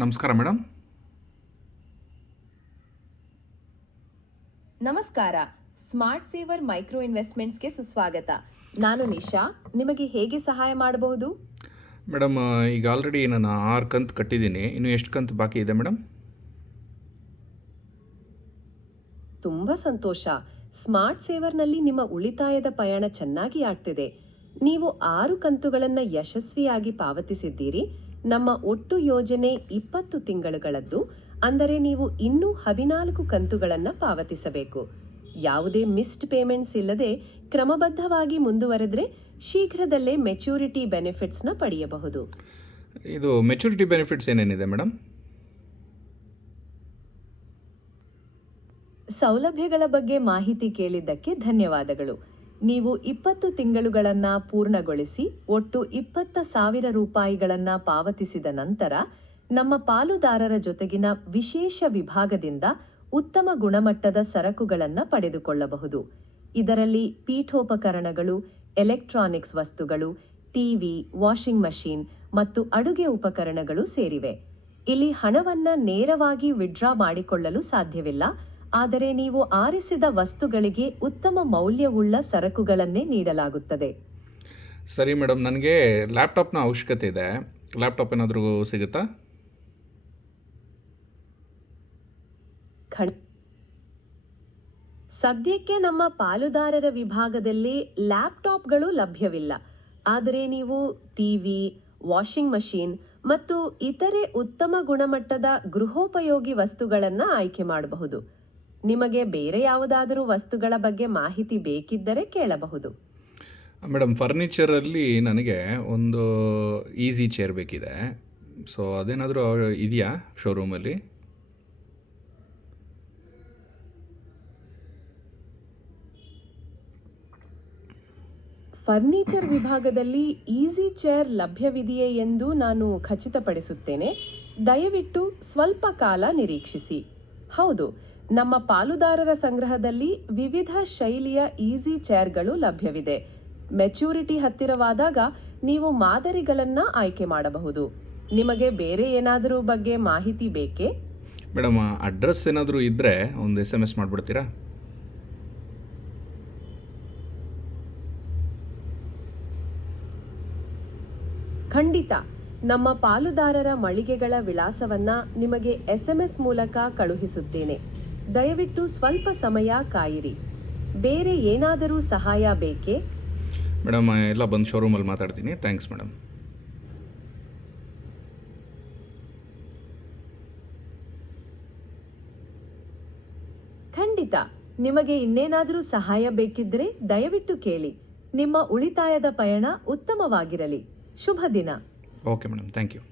ನಮಸ್ಕಾರ ಮೇಡಮ್. ನಮಸ್ಕಾರ. Smart saver micro ಇನ್ವೆಸ್ಟ್ಮೆಂಟ್ಸ್ಗೆ ಸುಸ್ವಾಗತ. ನಾನು ನಿಶಾ. ನಿಮಗೆ ಹೇಗೆ ಸಹಾಯ ಮಾಡಬಹುದು? ಮೇಡಮ್, ಈಗ ಆಲ್ರೆಡಿ ನಾನು 6 ಕಂತು ಕಟ್ಟಿದ್ದೀನಿ. ಇನ್ನು ಎಷ್ಟು ಕಂತು ಬಾಕಿ ಇದೆ ಮೇಡಮ್? ತುಂಬ ಸಂತೋಷ. ಸ್ಮಾರ್ಟ್ ಸೇವರ್ನಲ್ಲಿ ನಿಮ್ಮ ಉಳಿತಾಯದ ಪಯಣ ಚೆನ್ನಾಗಿ ಆಗ್ತಿದೆ. ನೀವು 6 ಕಂತುಗಳನ್ನು ಯಶಸ್ವಿಯಾಗಿ ಪಾವತಿಸಿದ್ದೀರಿ. ನಮ್ಮ ಒಟ್ಟು ಯೋಜನೆ 20 ತಿಂಗಳುಗಳದ್ದು. ಅಂದರೆ ನೀವು ಇನ್ನೂ 14 ಕಂತುಗಳನ್ನು ಪಾವತಿಸಬೇಕು. ಯಾವುದೇ ಮಿಸ್ಡ್ ಪೇಮೆಂಟ್ಸ್ ಇಲ್ಲದೆ ಕ್ರಮಬದ್ಧವಾಗಿ ಮುಂದುವರೆದ್ರೆ ಶೀಘ್ರದಲ್ಲೇ ಮೆಚುರಿಟಿ ಬೆನಿಫಿಟ್ಸ್ನ ಪಡೆಯಬಹುದು. ಇದು ಮೆಚುರಿಟಿ ಬೆನಿಫಿಟ್ಸ್ ಏನೇನಿದೆ ಮೇಡಮ್? ಸೌಲಭ್ಯಗಳ ಬಗ್ಗೆ ಮಾಹಿತಿ ಕೇಳಿದ್ದಕ್ಕೆ ಧನ್ಯವಾದಗಳು. ನೀವು 20 ತಿಂಗಳುಗಳನ್ನು ಪೂರ್ಣಗೊಳಿಸಿ ಒಟ್ಟು 20,000 ರೂಪಾಯಿಗಳನ್ನು ಪಾವತಿಸಿದ ನಂತರ ನಮ್ಮ ಪಾಲುದಾರರ ಜೊತೆಗಿನ ವಿಶೇಷ ವಿಭಾಗದಿಂದ ಉತ್ತಮ ಗುಣಮಟ್ಟದ ಸರಕುಗಳನ್ನು ಪಡೆದುಕೊಳ್ಳಬಹುದು. ಇದರಲ್ಲಿ ಪೀಠೋಪಕರಣಗಳು, ಎಲೆಕ್ಟ್ರಾನಿಕ್ಸ್ ವಸ್ತುಗಳು, ಟಿವಿ, ವಾಷಿಂಗ್ ಮಷೀನ್ ಮತ್ತು ಅಡುಗೆ ಉಪಕರಣಗಳು ಸೇರಿವೆ. ಇಲ್ಲಿ ಹಣವನ್ನು ನೇರವಾಗಿ ವಿಡ್ರಾ ಮಾಡಿಕೊಳ್ಳಲು ಸಾಧ್ಯವಿಲ್ಲ, ಆದರೆ ನೀವು ಆರಿಸಿದ ವಸ್ತುಗಳಿಗೆ ಉತ್ತಮ ಮೌಲ್ಯವುಳ್ಳ ಸರಕುಗಳನ್ನೇ ನೀಡಲಾಗುತ್ತದೆ. ಸರಿ ಮೇಡಮ್, ನನಗೆ ಲ್ಯಾಪ್ಟಾಪ್ನ ಅವಶ್ಯಕತೆ ಇದೆ. ಲ್ಯಾಪ್ಟಾಪ್ ಏನಾದರೂ ಸಿಗುತ್ತಾ? ಸದ್ಯಕ್ಕೆ ನಮ್ಮ ಪಾಲುದಾರರ ವಿಭಾಗದಲ್ಲಿ ಲ್ಯಾಪ್ಟಾಪ್ಗಳು ಲಭ್ಯವಿಲ್ಲ, ಆದರೆ ನೀವು ಟಿವಿ, ವಾಷಿಂಗ್ ಮಷೀನ್ ಮತ್ತು ಇತರೆ ಉತ್ತಮ ಗುಣಮಟ್ಟದ ಗೃಹೋಪಯೋಗಿ ವಸ್ತುಗಳನ್ನು ಆಯ್ಕೆ ಮಾಡಬಹುದು. ನಿಮಗೆ ಬೇರೆ ಯಾವುದಾದರೂ ವಸ್ತುಗಳ ಬಗ್ಗೆ ಮಾಹಿತಿ ಬೇಕಿದ್ದರೆ ಕೇಳಬಹುದು. ಮೇಡಮ್, ಫರ್ನಿಚರಲ್ಲಿ ನನಗೆ ಒಂದು ಈಸಿ ಚೇರ್ ಬೇಕಿದೆ. ಸೊ ಅದೇನಾದರೂ ಇದೆಯಾ ಶೋರೂಮಲ್ಲಿ? ಫರ್ನಿಚರ್ ವಿಭಾಗದಲ್ಲಿ ಈಸಿ ಚೇರ್ ಲಭ್ಯವಿದೆಯೇ ಎಂದು ನಾನು ಖಚಿತಪಡಿಸುತ್ತೇನೆ. ದಯವಿಟ್ಟು ಸ್ವಲ್ಪ ಕಾಲ ನಿರೀಕ್ಷಿಸಿ. ಹೌದು, ನಮ್ಮ ಪಾಲುದಾರರ ಸಂಗ್ರಹದಲ್ಲಿ ವಿವಿಧ ಶೈಲಿಯ ಈಸಿ ಚೇರ್ಗಳು ಲಭ್ಯವಿದೆ. ಮೆಚುರಿಟಿ ಹತ್ತಿರವಾದಾಗ ನೀವು ಮಾದರಿಗಳನ್ನು ಆಯ್ಕೆ ಮಾಡಬಹುದು. ನಿಮಗೆ ಬೇರೆ ಏನಾದರೂ ಬಗ್ಗೆ ಮಾಹಿತಿ ಬೇಕೇ? ಮೇಡಮ್, ಅಡ್ರೆಸ್ ಏನಾದರೂ ಇದ್ದರೆ ಒಂದು SMS ಮಾಡಿಬಿಡ್ತೀರಾ? ಖಂಡಿತ. ನಮ್ಮ ಪಾಲುದಾರರ ಮಳಿಗೆಗಳ ವಿಳಾಸವನ್ನ ನಿಮಗೆ SMS ಮೂಲಕ ಕಳುಹಿಸುತ್ತೇನೆ. ದಯವಿಟ್ಟು ಸ್ವಲ್ಪ ಸಮಯ ಕಾಯಿರಿ. ಬೇರೆ ಏನಾದರೂ ಸಹಾಯ ಬೇಕೇ? ಮೇಡಮ್, ಎಲ್ಲ ಬಂದು ಶೋರೂಮಲ್ಲಿ ಮಾತಾಡ್ತೀನಿ. Thanks madam. ಖಂಡಿತ. ನಿಮಗೆ ಇನ್ನೇನಾದರೂ ಸಹಾಯ ಬೇಕಿದ್ದರೆ ದಯವಿಟ್ಟು ಕೇಳಿ. ನಿಮ್ಮ ಉಳಿತಾಯದ ಪಯಣ ಉತ್ತಮವಾಗಿರಲಿ. ಶುಭ ದಿನ. Okay madam, thank you.